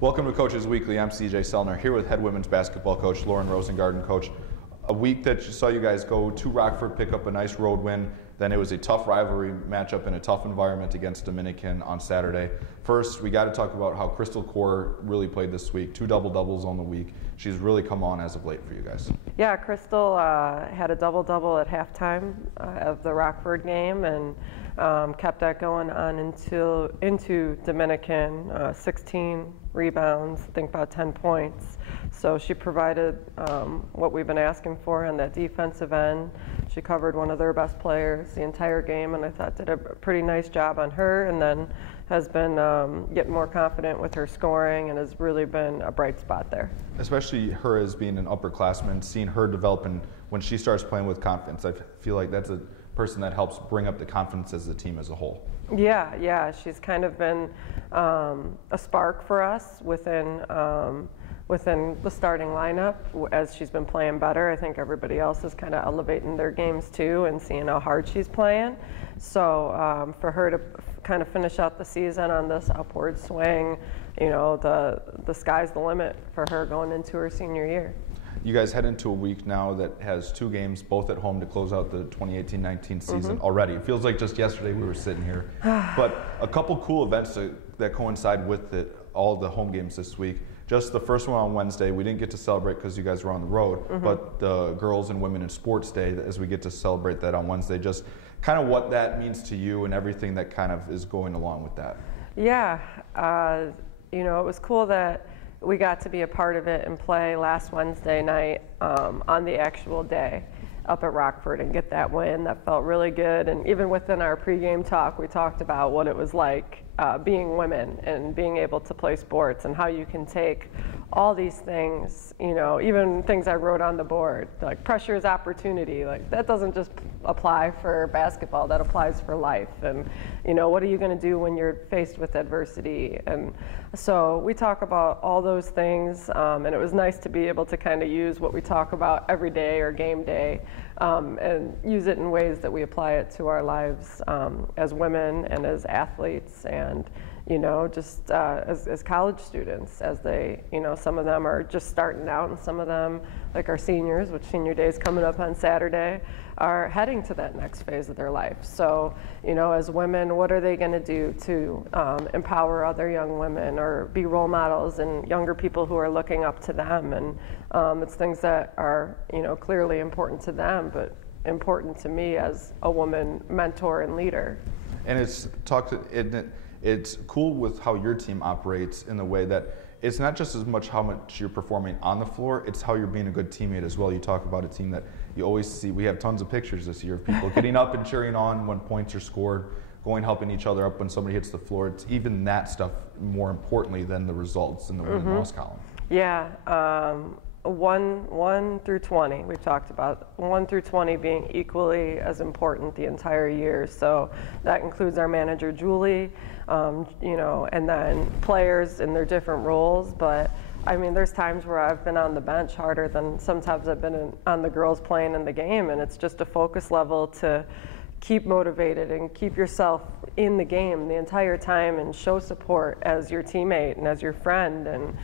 Welcome to Coaches Weekly. I'm CJ Selner here with head women's basketball coach Lauren Rosengarden. Coach, a week that saw you guys go to Rockford, pick up a nice road win. Then it was a tough rivalry matchup in a tough environment against Dominican on Saturday. First, we got to talk about how Crystal Core really played this week. 2 double-doubles on the week. She's really come on as of late for you guys. Yeah, Crystal had a double-double at halftime of the Rockford game and kept that going on into Dominican. 16 rebounds, I think about 10 points. So she provided what we've been asking for on that defensive end. She covered one of their best players the entire game, and I thought did a pretty nice job on her, and then has been getting more confident with her scoring and has really been a bright spot there. Especially her as being an upperclassman, seeing her develop, and when she starts playing with confidence, I feel like that's a person that helps bring up the confidence as the team as a whole. Yeah, she's kind of been a spark for us within the starting lineup as she's been playing better. I think everybody else is kind of elevating their games too and seeing how hard she's playing. So for her to kind of finish out the season on this upward swing, you know, the sky's the limit for her going into her senior year. You guys head into a week now that has 2 games, both at home, to close out the 2018-19 season already. It feels like just yesterday we were sitting here. But a couple cool events that coincide with it, all the home games this week. Just the first one on Wednesday, we didn't get to celebrate because you guys were on the road, but the Girls and Women in Sports Day, as we get to celebrate that on Wednesday, just kind of what that means to you and everything that kind of is going along with that. Yeah, you know, it was cool that we got to be a part of it and play last Wednesday night on the actual day up at Rockford and get that win. That felt really good. And even within our pregame talk, we talked about what it was like being women and being able to play sports and how you can take all these things, you know, even things I wrote on the board, like pressure is opportunity. Like that doesn't just apply for basketball, that applies for life. And, you know, what are you going to do when you're faced with adversity? And so we talk about all those things, and it was nice to be able to kind of use what we talk about every day or game day and use it in ways that we apply it to our lives as women and as athletes and, you know, just as college students, as they, you know, some of them are just starting out and some of them, like our seniors, which senior day is coming up on Saturday, are heading to that next phase of their life. So, you know, as women, what are they going to do to empower other young women or be role models and younger people who are looking up to them? And it's things that are, you know, clearly important to them, but important to me as a woman mentor and leader. And it's cool with how your team operates in the way that it's not just as much how much you're performing on the floor, it's how you're being a good teammate as well. You talk about a team that you always see. We have tons of pictures this year of people getting up and cheering on when points are scored, going helping each other up when somebody hits the floor. It's even that stuff more importantly than the results in the win and loss column. Yeah. 1 through 20, we've talked about 1 through 20 being equally as important the entire year. So that includes our manager, Julie, you know, and then players in their different roles. But I mean, there's times where I've been on the bench harder than sometimes I've been on the girls playing in the game, and it's just a focus level to keep motivated and keep yourself in the game the entire time and show support as your teammate and as your friend. And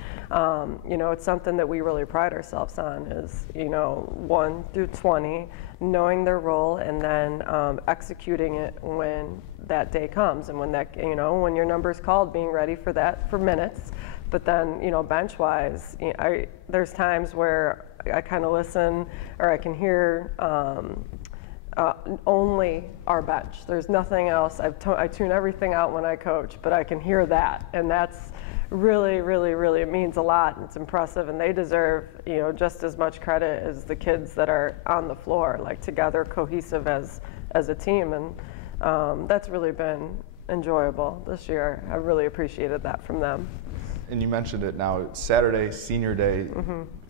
you know, it's something that we really pride ourselves on is, you know, 1 through 20, knowing their role and then executing it when that day comes and when that, you know, when your number's called, being ready for that for minutes. But then, you know, bench-wise, you know, there's times where I kind of listen or I can hear only our bench. There's nothing else. I tune everything out when I coach, but I can hear that, and that's really, really, really, it means a lot, and it's impressive, and they deserve, you know, just as much credit as the kids that are on the floor, like together, cohesive as a team, and that's really been enjoyable this year. I really appreciated that from them. And you mentioned it now, Saturday, senior day,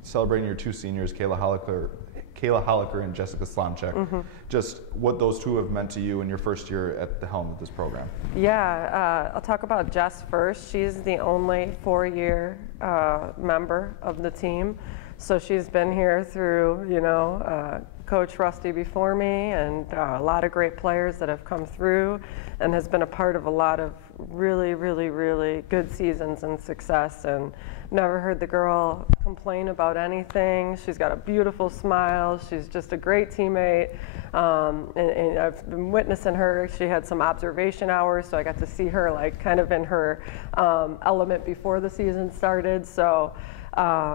celebrating your 2 seniors, Kayla Holliker and Jessica Slomchek. Just what those 2 have meant to you in your first year at the helm of this program. Yeah, I'll talk about Jess first. She's the only 4-year member of the team. So she's been here through, you know, Coach Rusty before me and a lot of great players that have come through and has been a part of a lot of really, really, really good seasons and success, and never heard the girl complain about anything. She's got a beautiful smile. She's just a great teammate. And I've been witnessing her. She had some observation hours, so I got to see her like kind of in her element before the season started. So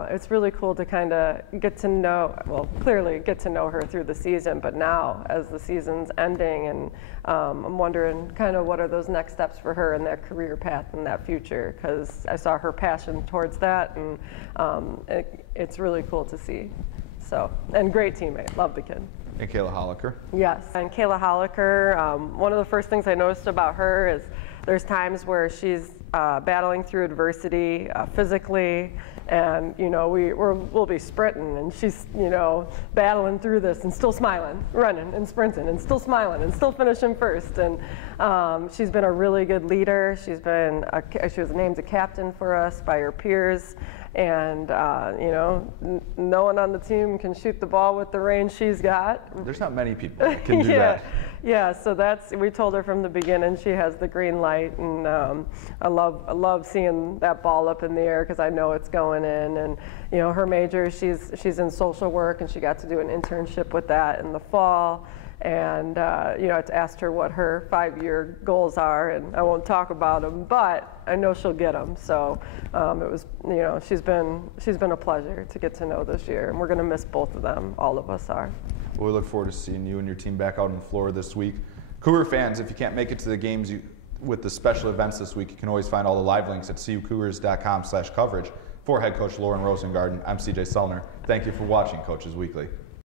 it's really cool to kind of get to know, well, clearly get to know her through the season, but now as the season's ending, and I'm wondering kind of what are those next steps for her in that career path and that future, because I saw her passion towards that, and it's really cool to see. So, and great teammate, love the kid. And Kayla Holliker. Yes, and Kayla Holliker, one of the first things I noticed about her is there's times where she's battling through adversity physically, and you know we'll be sprinting, and she's battling through this and still smiling, running and sprinting, and still smiling and still finishing first. And she's been a really good leader. She was named a captain for us by her peers. And no one on the team can shoot the ball with the range she's got. There's not many people that can do that. Yeah, so we told her from the beginning she has the green light, and I love seeing that ball up in the air because I know it's going in. And her major, she's in social work, and she got to do an internship with that in the fall. And I asked her what her 5-year goals are, and I won't talk about them, but I know she'll get them. So it was, she's been a pleasure to get to know this year, and we're going to miss both of them. All of us are. Well, we look forward to seeing you and your team back out on the floor this week. Cougar fans, if you can't make it to the games with the special events this week, you can always find all the live links at cucougars.com/coverage. For head coach Lauren Rosengarden, I'm CJ Sellner. Thank you for watching Coaches Weekly.